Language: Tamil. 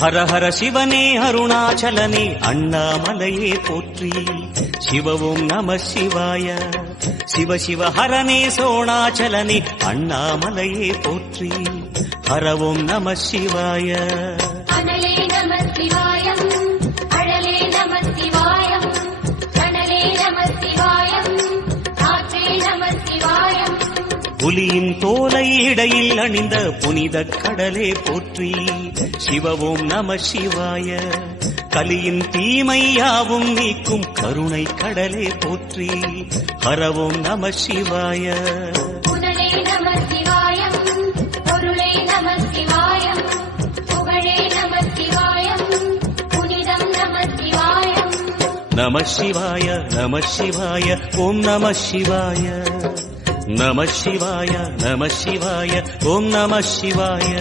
ஹர ஹர சிவனே அருணாச்சலனே அண்ணாமலையே போற்றி. சிவவும் நம சிவாய. சிவ சிவ ஹரனே சோணாச்சலனே அண்ணாமலையே போற்றி. ஹரவும் நம சிவாய. அனலே நம சிவாயம், அழலே நம சிவாயம், கனலே நம சிவாயம், காற்றே நம சிவாயம். புலியின் தோலை இடையில் அணிந்த புனித கடலே போற்றி. சிவவும் நம சிவாய. கலியின் தீமையாவும் நீக்கும் கருணை கடலே போற்றி. ஹரவும் நம சிவாய. புனலே நம சிவாயம், பொருளே நம சிவாயம், புகழே நம சிவாயம், புனிதம் நம சிவாயம். நம சிவாய நம சிவாய ஓம் நம சிவாய. நம சிவாய நம சிவாய ஓம் நம சிவாய.